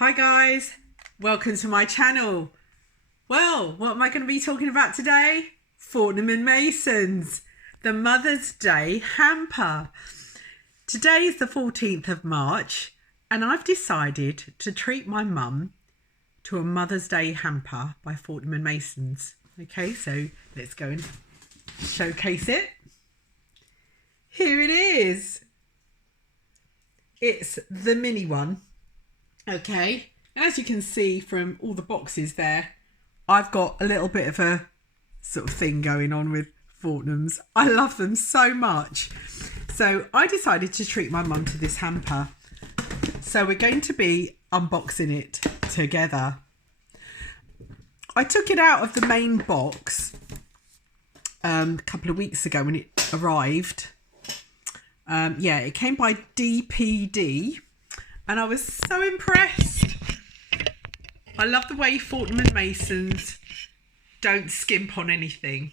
Hi guys, welcome to my channel. Well, what am I going to be talking about today? Fortnum and Mason's, the Mother's Day hamper. Today is the 14th of March and I've decided to treat my mum to a Mother's Day hamper by Fortnum and Mason's. Okay, so let's go and showcase it. Here it is. It's the mini one. Okay, as you can see from all the boxes there, I've got a little bit of a sort of thing going on with Fortnum's. I love them so much. So I decided to treat my mum to this hamper. So we're going to be unboxing it together. I took it out of the main box a couple of weeks ago when it arrived. It came by DPD. And I was so impressed. I love the way Fortnum and Mason's don't skimp on anything.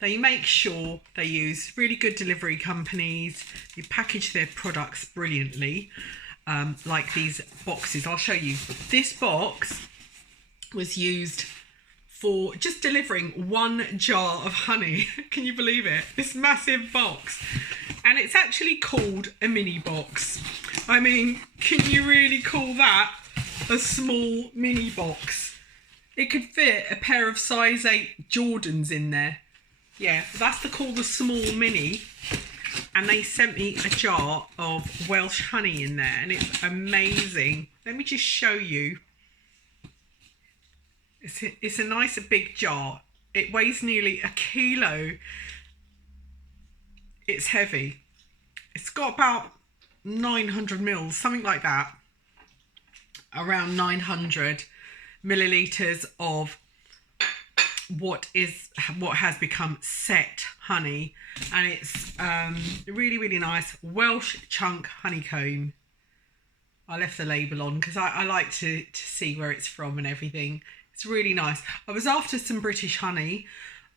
They make sure they use really good delivery companies. They package their products brilliantly. Like these boxes. I'll show you. This box was used for just delivering one jar of honey. Can you believe it? This massive box. And it's actually called a mini box. I mean, can you really call that a small mini box? It could fit a pair of size 8 Jordans in there. Yeah, that's the small mini. And they sent me a jar of Welsh honey in there, and it's amazing. Let me just show you. It's a nice big jar. It weighs nearly a kilo. It's heavy. It's got about 900 mils, something like that. Around 900 millilitres of what has become set honey, and it's really, really nice Welsh chunk honeycomb. I left the label on because I like to see where it's from and everything. It's really nice. I was after some British honey.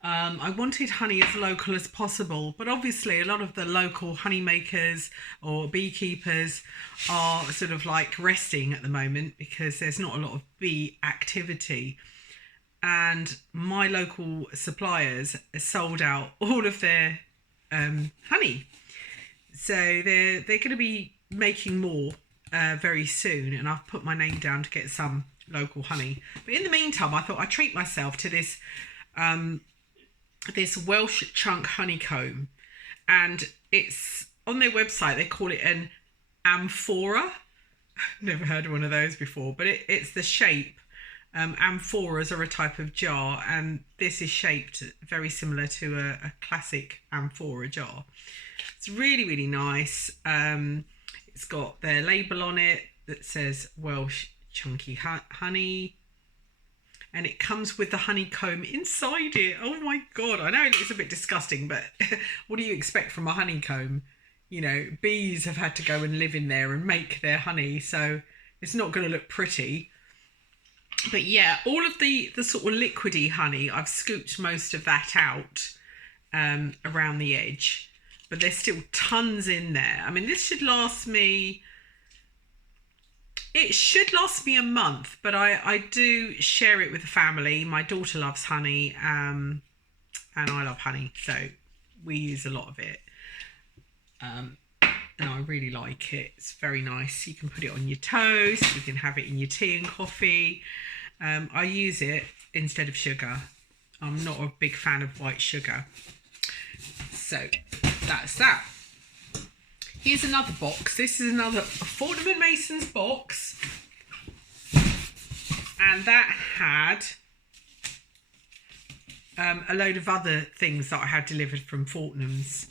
I wanted honey as local as possible, but obviously a lot of the local honey makers or beekeepers are sort of like resting at the moment because there's not a lot of bee activity. And my local suppliers sold out all of their honey. So they're going to be making more very soon, and I've put my name down to get some local honey. But in the meantime, I thought I'd treat myself to this this Welsh chunk honeycomb, and it's on their website. They call it an amphora. Never heard of one of those before, but it's the shape. Amphoras are a type of jar, and this is shaped very similar to a classic amphora jar. It's really, really nice. It's got their label on it that says Welsh chunky honey, and it comes with the honeycomb inside it. Oh my god, I know it looks a bit disgusting, but what do you expect from a honeycomb? You know, bees have had to go and live in there and make their honey, so it's not going to look pretty. But yeah, all of the sort of liquidy honey, I've scooped most of that out around the edge, but there's still tons in there. I mean, this should last me, it should last me a month, but I do share it with the family. My daughter loves honey, and I love honey, so we use a lot of it. And I really like it. It's very nice. You can put it on your toast. You can have it in your tea and coffee. I use it instead of sugar. I'm not a big fan of white sugar. So that's that. Here's another box. This is another Fortnum and Mason's box. And that had a load of other things that I had delivered from Fortnum's.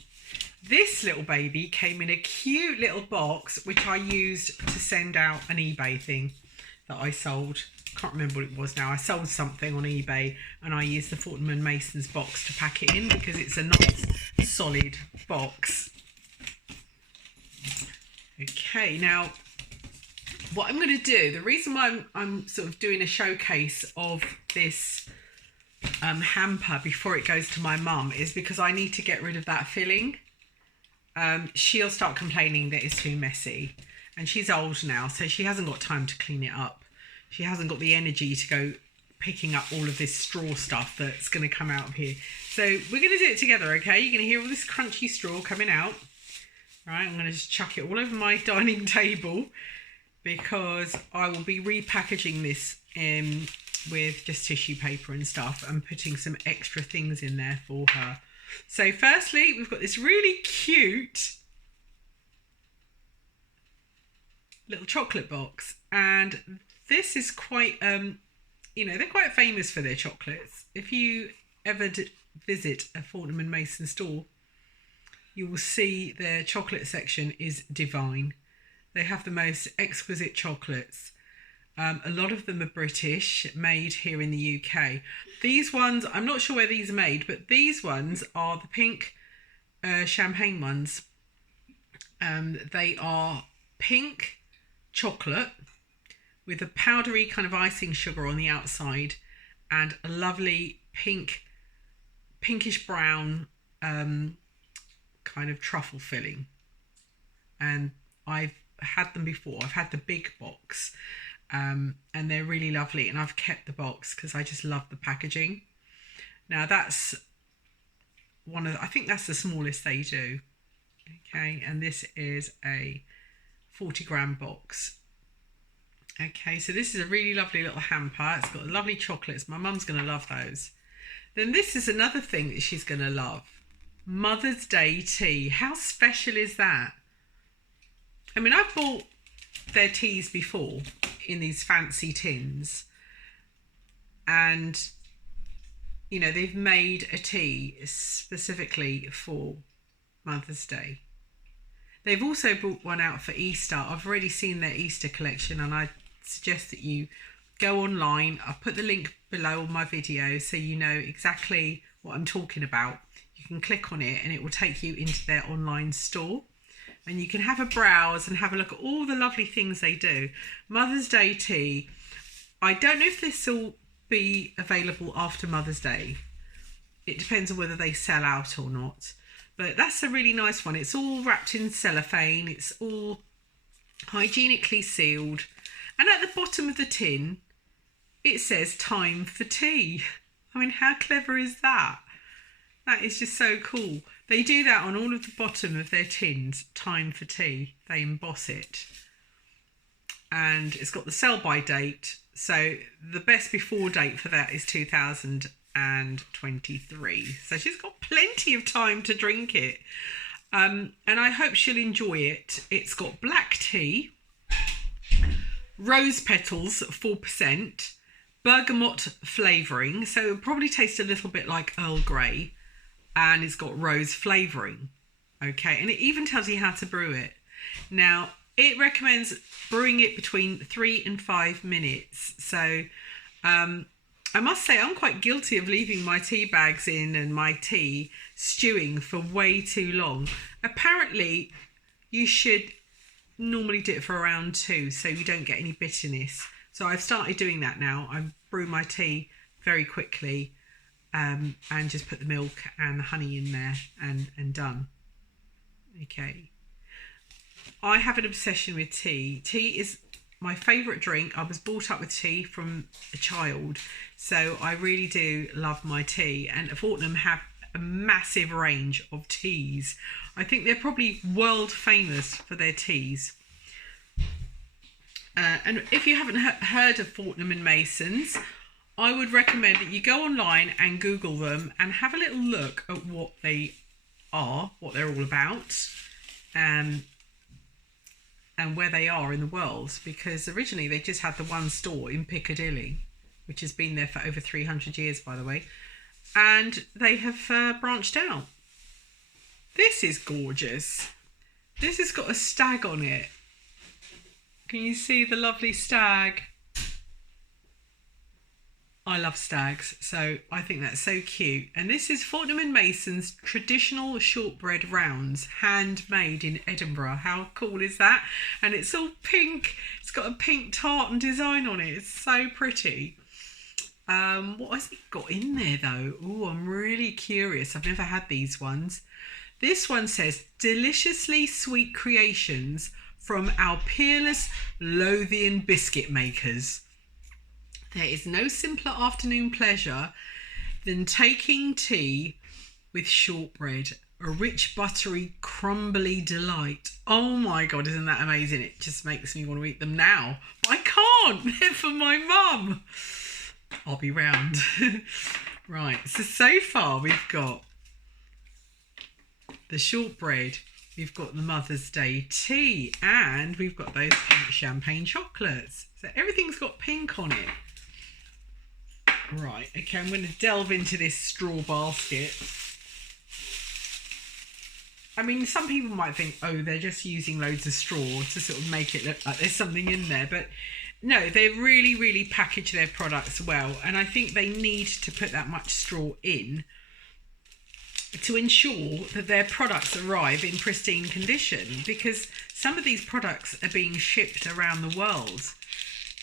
This little baby came in a cute little box, which I used to send out an eBay thing that I sold. Can't remember what it was now. I sold something on eBay and I used the Fortnum and Mason's box to pack it in because it's a nice solid box. Okay, now what I'm going to do, the reason why I'm sort of doing a showcase of this hamper before it goes to my mum is because I need to get rid of that filling. She'll start complaining that it's too messy. and she's old now, so she hasn't got time to clean it up. She hasn't got the energy to go picking up all of this straw stuff that's going to come out of here. So we're going to do it together, okay? You're going to hear all this crunchy straw coming out. Right, I'm going to just chuck it all over my dining table because I will be repackaging this with just tissue paper and stuff and putting some extra things in there for her. So firstly, we've got this really cute little chocolate box, and this is quite they're quite famous for their chocolates. If you ever visit a Fortnum and Mason store, you will see their chocolate section is divine. They have the most exquisite chocolates. A lot of them are British, made here in the UK. These ones, I'm not sure where these are made, but these ones are the pink champagne ones. They are pink chocolate with a powdery kind of icing sugar on the outside and a lovely pinkish brown kind of truffle filling. And I've had them before. I've had the big box, and they're really lovely, and I've kept the box because I just love the packaging. Now that's I think that's the smallest they do. Okay, and this is a 40-gram box. Okay, so this is a really lovely little hamper. It's got lovely chocolates. My mum's going to love those. Then this is another thing that she's going to love. Mother's Day tea. How special is that? I mean, I've bought their teas before in these fancy tins. And, you know, they've made a tea specifically for Mother's Day. They've also brought one out for Easter. I've already seen their Easter collection, and I suggest that you go online. I'll put the link below on my video so you know exactly what I'm talking about. You can click on it and it will take you into their online store, and you can have a browse and have a look at all the lovely things they do. Mother's Day tea. I don't know if this will be available after Mother's Day. It depends on whether they sell out or not. But that's a really nice one. It's all wrapped in cellophane. It's all hygienically sealed. And at the bottom of the tin, it says time for tea. I mean, how clever is that? That is just so cool. They do that on all of the bottom of their tins, time for tea. They emboss it. And it's got the sell by date. So the best before date for that is 2023. So she's got plenty of time to drink it. And I hope she'll enjoy it. It's got black tea, rose petals, 4%, bergamot flavouring. So it'll probably taste a little bit like Earl Grey. And it's got rose flavouring. Okay, and it even tells you how to brew it. Now, it recommends brewing it between 3 and 5 minutes. So I must say I'm quite guilty of leaving my tea bags in and my tea stewing for way too long. Apparently, you should normally do it for around 2 so you don't get any bitterness. So I've started doing that now. I brew my tea very quickly and just put the milk and the honey in there and done. Okay. I have an obsession with tea. Tea is my favourite drink. I was brought up with tea from a child, so I really do love my tea. And Fortnum have a massive range of teas. I think they're probably world famous for their teas. And if you haven't heard of Fortnum and Masons, I would recommend that you go online and Google them and have a little look at what they are, what they're all about, and where they are in the world, because originally they just had the one store in Piccadilly, which has been there for over 300 years, by the way, and they have branched out. This is gorgeous. This has got a stag on it. Can you see the lovely stag? I love stags, so I think that's so cute. And this is Fortnum and Mason's traditional shortbread rounds, handmade in Edinburgh. How cool is that? And it's all pink. It's got a pink tartan design on it. It's so pretty. What has it got in there though? Oh, I'm really curious. I've never had these ones. This one says, deliciously sweet creations from our peerless Lothian biscuit makers. There is no simpler afternoon pleasure than taking tea with shortbread, a rich, buttery, crumbly delight. Oh my God, isn't that amazing? It just makes me want to eat them now. But I can't. They're for my mum. I'll be round. Right, so far we've got the shortbread, we've got the Mother's Day tea, and we've got those pink champagne chocolates. So everything's got pink on it. Right, okay, I'm going to delve into this straw basket. I mean, some people might think, oh, they're just using loads of straw to sort of make it look like there's something in there. But no, they really, really package their products well. And I think they need to put that much straw in to ensure that their products arrive in pristine condition, because some of these products are being shipped around the world.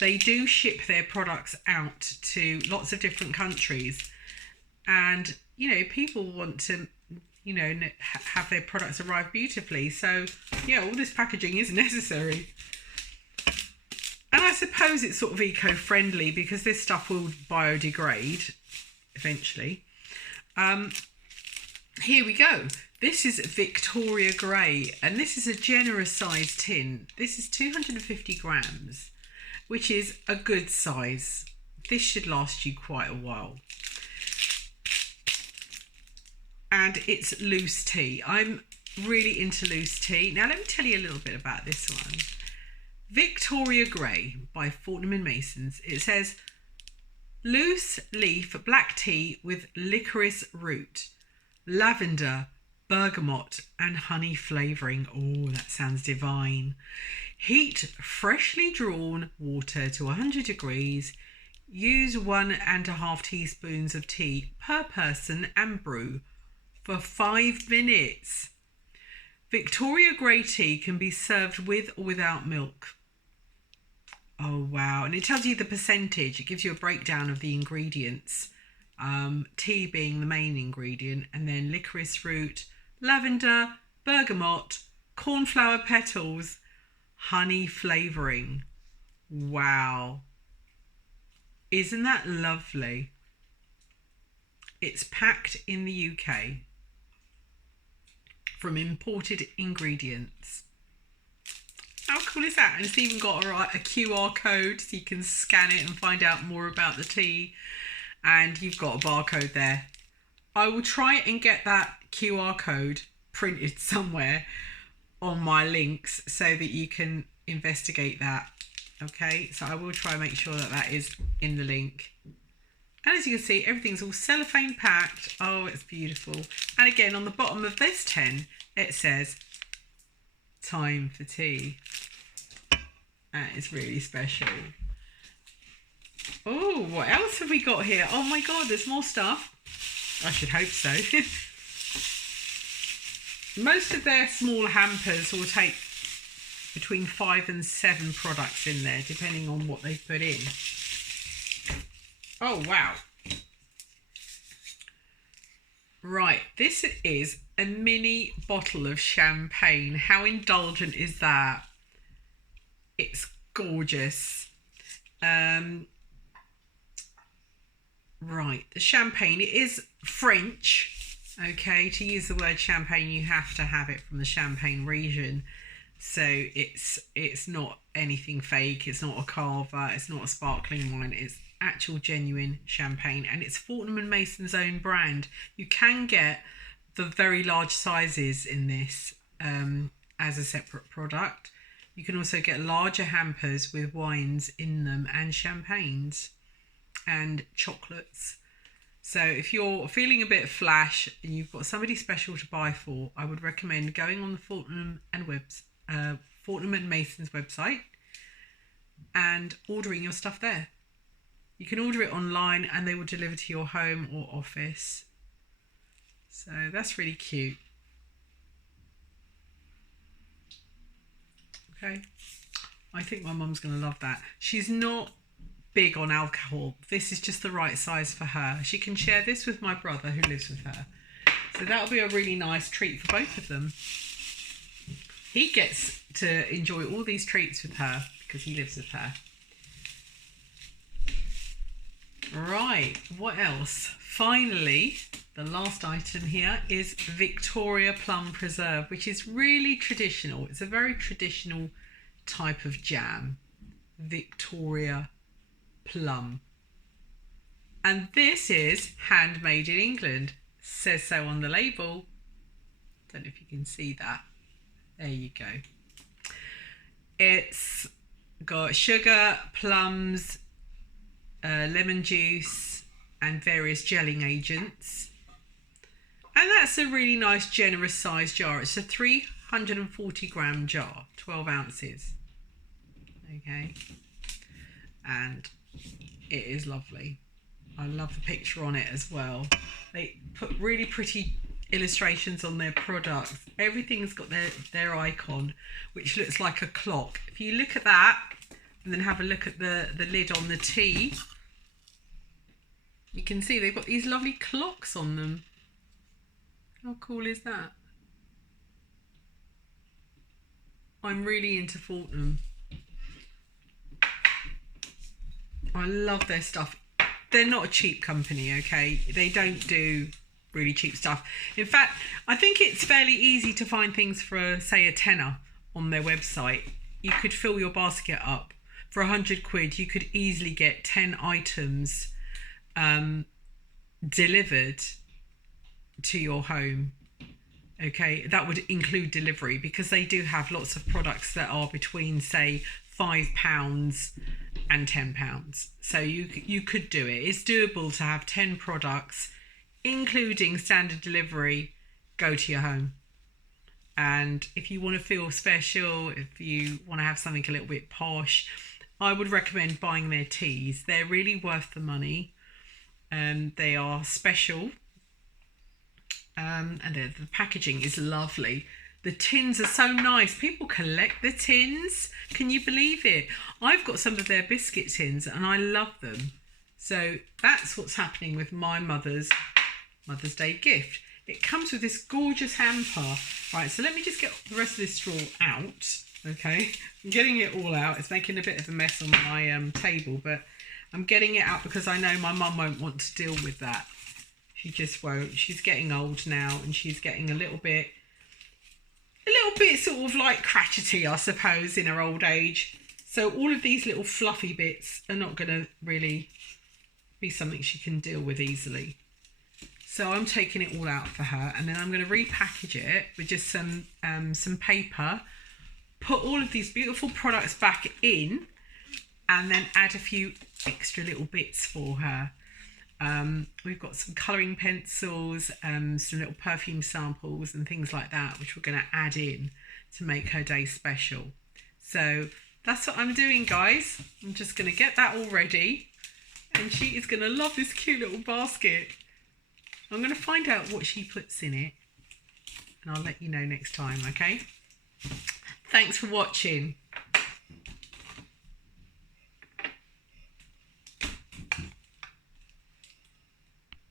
They do ship their products out to lots of different countries, and you know, people want to, you know, have their products arrive beautifully. So yeah, all this packaging is necessary. And I suppose it's sort of eco-friendly because this stuff will biodegrade eventually. Here we go. This is Victoria Grey, and this is a generous size tin. This is 250 grams, which is a good size. This should last you quite a while. And it's loose tea. I'm really into loose tea. Now let me tell you a little bit about this one. Victoria Grey by Fortnum and Mason's. It says loose leaf black tea with licorice root, lavender, bergamot and honey flavouring. Oh, that sounds divine. Heat freshly drawn water to 100 degrees. Use 1.5 teaspoons of tea per person and brew for 5 minutes. Victoria Grey tea can be served with or without milk. Oh wow, and it tells you the percentage. It gives you a breakdown of the ingredients. Tea being the main ingredient, and then licorice root, lavender, bergamot, cornflower petals, honey flavouring. Wow. Isn't that lovely? It's packed in the UK from imported ingredients. How cool is that? And it's even got a QR code so you can scan it and find out more about the tea. And you've got a barcode there. I will try and get that QR code printed somewhere on my links so that you can investigate that. Okay, so I will try and make sure that that is in the link. And as you can see, everything's all cellophane packed. Oh, it's beautiful. And again, on the bottom of this tin, it says time for tea. That is really special. Oh, what else have we got here? Oh my God, there's more stuff. I should hope so. Most of their small hampers will take between 5 and 7 products in there, depending on what they put in. Oh, wow. Right, this is a mini bottle of champagne. How indulgent is that? It's gorgeous. Right, the champagne, it is French. Okay, to use the word champagne, you have to have it from the Champagne region. So it's not anything fake. It's not a carver. It's not a sparkling wine. It's actual genuine champagne, and it's Fortnum and Mason's own brand. You can get the very large sizes in this as a separate product. You can also get larger hampers with wines in them and champagnes and chocolates. So if you're feeling a bit flash and you've got somebody special to buy for, I would recommend going on the Fortnum and Mason's website and ordering your stuff there. You can order it online and they will deliver to your home or office. So that's really cute. Okay, I think my mum's going to love that. She's not big on alcohol. This is just the right size for her. She can share this with my brother who lives with her. So that'll be a really nice treat for both of them. he gets to enjoy all these treats with her because he lives with her. Right, what else? Finally, the last item here is Victoria Plum Preserve, which is really traditional. It's a very traditional type of jam. Victoria Plum. And this is handmade in England. Says so on the label. Don't know if you can see that. There you go. It's got sugar, plums, lemon juice and various gelling agents. And that's a really nice generous sized jar. It's a 340 gram jar, 12 ounces. Okay. And it is lovely. I love the picture on it as well. They put really pretty illustrations on their products. Everything's got their icon, which looks like a clock. If you look at that and then have a look at the lid on the tea, you can see they've got these lovely clocks on them. How cool is that? I'm really into Fortnum. I love their stuff. They're not a cheap company, okay? They don't do really cheap stuff. In fact, I think it's fairly easy to find things for, say, a tenner on their website. You could fill your basket up. For 100 quid, you could easily get 10 items delivered to your home. Okay, that would include delivery because they do have lots of products that are between, say, £5 and £10. So you could do it. It's doable to have 10 products, including standard delivery, go to your home. And if you want to feel special, if you want to have something a little bit posh, I would recommend buying their teas. They're really worth the money. They are special. And the packaging is lovely. The tins are so nice. People collect the tins. Can you believe it? I've got some of their biscuit tins and I love them. So that's what's happening with my Mother's Day gift. It comes with this gorgeous hamper. Right, so let me just get the rest of this straw out. Okay, I'm getting it all out. It's making a bit of a mess on my table, but I'm getting it out because I know my mum won't want to deal with that. She just won't. She's getting old now and she's getting a little bit sort of like cratchety, I suppose, in her old age. So all of these little fluffy bits are not going to really be something she can deal with easily. So I'm taking it all out for her and then I'm going to repackage it with just some paper, put all of these beautiful products back in and then add a few extra little bits for her. We've got some colouring pencils, some little perfume samples and things like that, which we're going to add in to make her day special. So that's what I'm doing, guys. I'm just going to get that all ready and she is going to love this cute little basket. I'm going to find out what she puts in it and I'll let you know next time, okay? Thanks for watching.